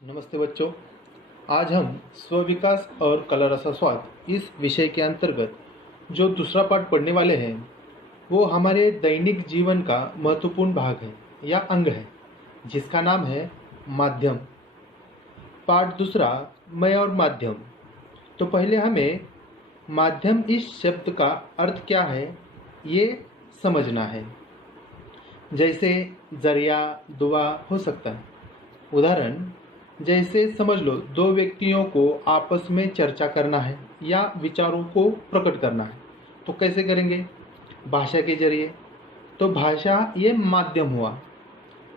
नमस्ते बच्चों। आज हम स्व विकास और कला रसास्वाद इस विषय के अंतर्गत जो दूसरा पाठ पढ़ने वाले हैं वो हमारे दैनिक जीवन का महत्वपूर्ण भाग है या अंग है, जिसका नाम है माध्यम। पाठ दूसरा, मैं और माध्यम। तो पहले हमें माध्यम इस शब्द का अर्थ क्या है ये समझना है। जैसे जरिया, दुआ हो सकता है। उदाहरण जैसे समझ लो, दो व्यक्तियों को आपस में चर्चा करना है या विचारों को प्रकट करना है, तो कैसे करेंगे? भाषा के जरिए। तो भाषा ये माध्यम हुआ।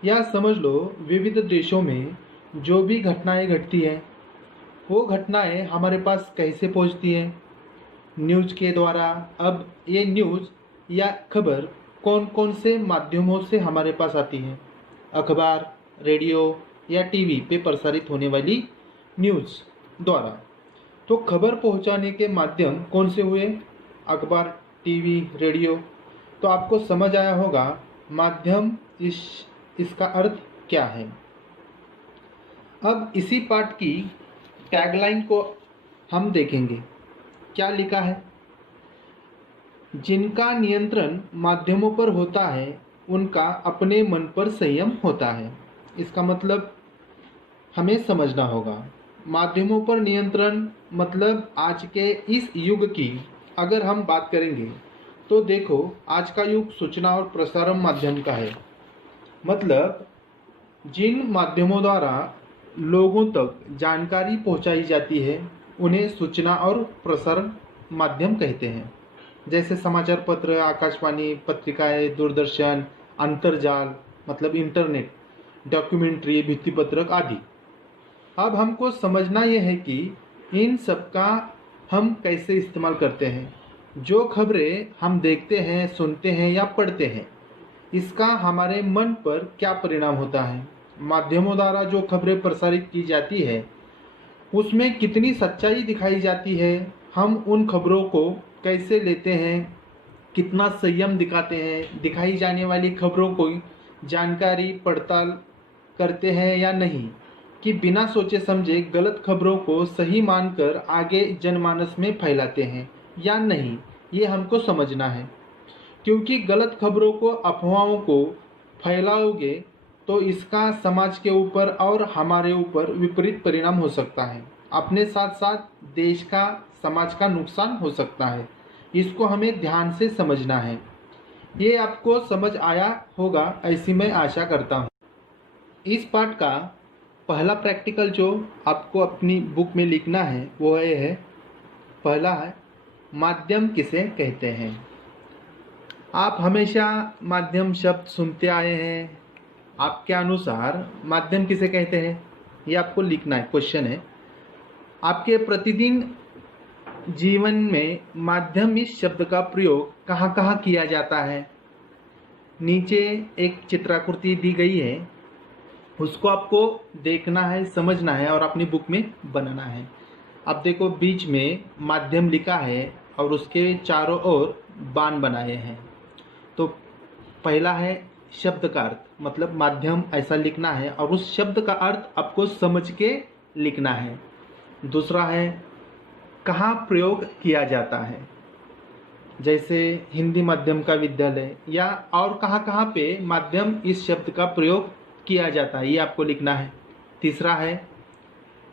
या समझ लो, विविध देशों में जो भी घटनाएं घटती हैं वो घटनाएं हमारे पास कैसे पहुंचती हैं? न्यूज़ के द्वारा। अब ये न्यूज़ या खबर कौन कौन से माध्यमों से हमारे पास आती है? अखबार, रेडियो या टीवी पे प्रसारित होने वाली न्यूज़ द्वारा। तो खबर पहुंचाने के माध्यम कौन से हुए? अखबार, टीवी, रेडियो। तो आपको समझ आया होगा माध्यम इसका अर्थ क्या है। अब इसी पाठ की टैगलाइन को हम देखेंगे। क्या लिखा है? जिनका नियंत्रण माध्यमों पर होता है उनका अपने मन पर संयम होता है। इसका मतलब हमें समझना होगा। माध्यमों पर नियंत्रण मतलब आज के इस युग की अगर हम बात करेंगे तो देखो, आज का युग सूचना और प्रसारण माध्यम का है। मतलब जिन माध्यमों द्वारा लोगों तक जानकारी पहुंचाई जाती है उन्हें सूचना और प्रसारण माध्यम कहते हैं। जैसे समाचार पत्र, आकाशवाणी, पत्रिकाएं, दूरदर्शन, अंतर्जाल मतलब इंटरनेट, डॉक्यूमेंट्री, भित्तिपत्रक आदि। अब हमको समझना यह है कि इन सब का हम कैसे इस्तेमाल करते हैं। जो खबरें हम देखते हैं, सुनते हैं या पढ़ते हैं, इसका हमारे मन पर क्या परिणाम होता है? माध्यमों द्वारा जो खबरें प्रसारित की जाती है उसमें कितनी सच्चाई दिखाई जाती है? हम उन खबरों को कैसे लेते हैं? कितना संयम दिखाते हैं? दिखाई जाने वाली खबरों को जानकारी पड़ताल करते हैं या नहीं, कि बिना सोचे समझे गलत खबरों को सही मानकर आगे जनमानस में फैलाते हैं या नहीं, ये हमको समझना है। क्योंकि गलत खबरों को, अफवाहों को फैलाओगे तो इसका समाज के ऊपर और हमारे ऊपर विपरीत परिणाम हो सकता है। अपने साथ साथ देश का, समाज का नुकसान हो सकता है। इसको हमें ध्यान से समझना है। ये आपको समझ आया होगा ऐसी मैं आशा करता हूँ। इस पाठ का पहला प्रैक्टिकल जो आपको अपनी बुक में लिखना है वो है, पहला है माध्यम किसे कहते हैं। आप हमेशा माध्यम शब्द सुनते आए हैं। आपके अनुसार माध्यम किसे कहते हैं ये आपको लिखना है, क्वेश्चन है। आपके प्रतिदिन जीवन में माध्यम इस शब्द का प्रयोग कहाँ कहाँ किया जाता है? नीचे एक चित्राकृति दी गई है, उसको आपको देखना है, समझना है और अपनी बुक में बनाना है। अब देखो, बीच में माध्यम लिखा है और उसके चारों ओर बाण बनाए हैं। तो पहला है शब्द का अर्थ, मतलब माध्यम ऐसा लिखना है और उस शब्द का अर्थ आपको समझ के लिखना है। दूसरा है कहाँ प्रयोग किया जाता है, जैसे हिंदी माध्यम का विद्यालय या और कहाँ कहाँ पे माध्यम इस शब्द का प्रयोग किया जाता है, ये आपको लिखना है। तीसरा है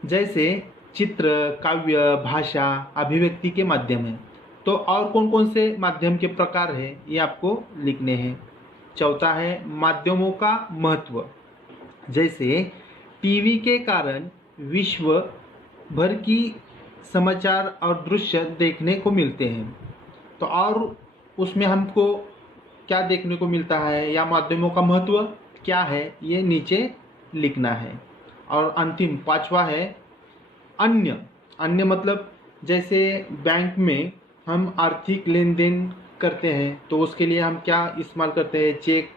जैसे चित्र, काव्य, भाषा, अभिव्यक्ति के माध्यम है, तो और कौन कौन से माध्यम के प्रकार है ये आपको लिखने हैं। चौथा है माध्यमों का महत्व, जैसे टीवी के कारण विश्व भर की समाचार और दृश्य देखने को मिलते हैं, तो और उसमें हमको क्या देखने को मिलता है या माध्यमों का महत्व क्या है ये नीचे लिखना है। और अंतिम पांचवा है अन्य। अन्य मतलब जैसे बैंक में हम आर्थिक लेन देन करते हैं तो उसके लिए हम क्या इस्तेमाल करते हैं? चेक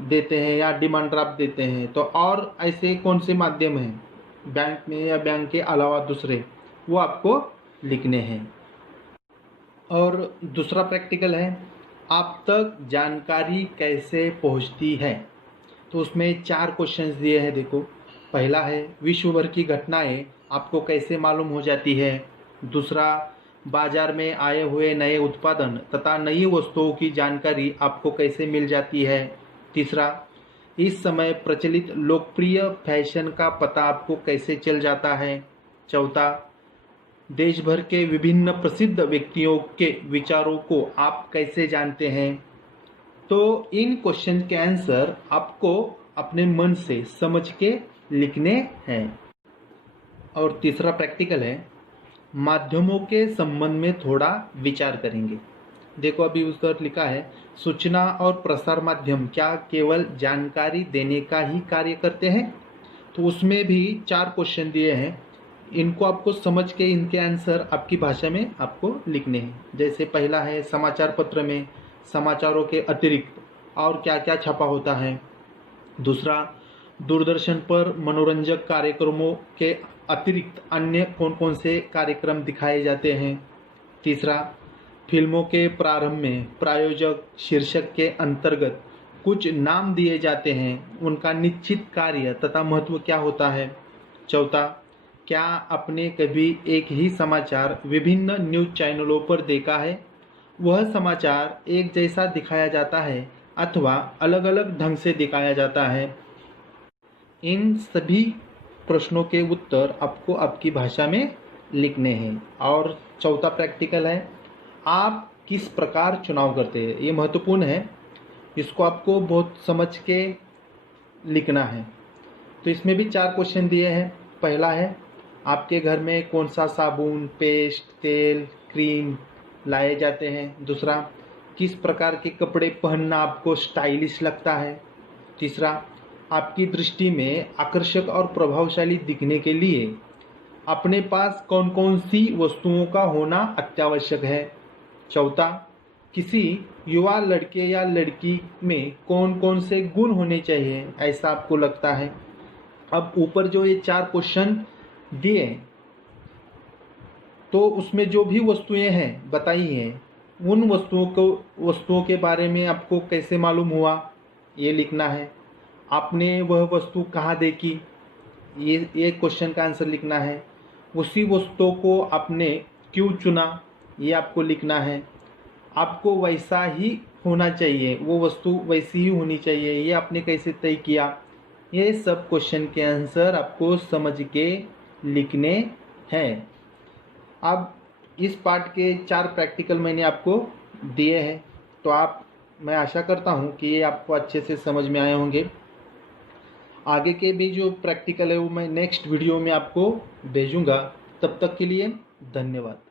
देते हैं या डिमांड ड्राफ्ट देते हैं। तो और ऐसे कौन से माध्यम हैं बैंक में या बैंक के अलावा दूसरे, वो आपको लिखने हैं। और दूसरा प्रैक्टिकल है आप तक जानकारी कैसे पहुंचती है। तो उसमें 4 क्वेश्चंस दिए हैं। देखो, पहला है विश्व भर की घटनाएं आपको कैसे मालूम हो जाती है। दूसरा, बाजार में आए हुए नए उत्पादन तथा नई वस्तुओं की जानकारी आपको कैसे मिल जाती है। तीसरा, इस समय प्रचलित लोकप्रिय फैशन का पता आपको कैसे चल जाता है। चौथा, देश भर के विभिन्न प्रसिद्ध व्यक्तियों के विचारों को आप कैसे जानते हैं। तो इन क्वेश्चन के आंसर आपको अपने मन से समझ के लिखने हैं। और तीसरा प्रैक्टिकल है, माध्यमों के संबंध में थोड़ा विचार करेंगे। देखो अभी उस पर लिखा है, सूचना और प्रसार माध्यम क्या केवल जानकारी देने का ही कार्य करते हैं। तो उसमें भी 4 क्वेश्चन दिए हैं, इनको आपको समझ के इनके आंसर आपकी भाषा में आपको लिखने हैं। जैसे पहला है, समाचार पत्र में समाचारों के अतिरिक्त और क्या क्या छपा होता है। दूसरा, दूरदर्शन पर मनोरंजक कार्यक्रमों के अतिरिक्त अन्य कौन कौन से कार्यक्रम दिखाए जाते हैं। तीसरा, फिल्मों के प्रारंभ में प्रायोजक शीर्षक के अंतर्गत कुछ नाम दिए जाते हैं, उनका निश्चित कार्य तथा महत्व क्या होता है। चौथा, क्या आपने कभी एक ही समाचार विभिन्न न्यूज़ चैनलों पर देखा है, वह समाचार एक जैसा दिखाया जाता है अथवा अलग अलग ढंग से दिखाया जाता है। इन सभी प्रश्नों के उत्तर आपको आपकी भाषा में लिखने हैं। और चौथा प्रैक्टिकल है, आप किस प्रकार चुनाव करते हैं। ये महत्वपूर्ण है, इसको आपको बहुत समझ के लिखना है। तो इसमें भी 4 क्वेश्चन दिए हैं। पहला है, आपके घर में कौन सा साबुन, पेस्ट, तेल, क्रीम लाए जाते हैं। दूसरा, किस प्रकार के कपड़े पहनना आपको स्टाइलिश लगता है। तीसरा, आपकी दृष्टि में आकर्षक और प्रभावशाली दिखने के लिए अपने पास कौन कौन सी वस्तुओं का होना अत्यावश्यक है। चौथा, किसी युवा लड़के या लड़की में कौन कौन से गुण होने चाहिए ऐसा आपको लगता है। अब ऊपर जो ये 4 क्वेश्चन दिए, तो उसमें जो भी वस्तुएं हैं बताई हैं, उन वस्तुओं के बारे में आपको कैसे मालूम हुआ ये लिखना है। आपने वह वस्तु कहाँ देखी, ये क्वेश्चन का आंसर लिखना है। उसी वस्तु को आपने क्यों चुना, ये आपको लिखना है। आपको वैसा ही होना चाहिए, वो वस्तु वैसी ही होनी चाहिए, ये आपने कैसे तय किया। ये सब क्वेश्चन के आंसर आपको समझ के लिखने हैं। अब इस पार्ट के 4 प्रैक्टिकल मैंने आपको दिए हैं, तो मैं आशा करता हूँ कि ये आपको अच्छे से समझ में आए होंगे। आगे के भी जो प्रैक्टिकल है वो मैं नेक्स्ट वीडियो में आपको भेजूँगा। तब तक के लिए धन्यवाद।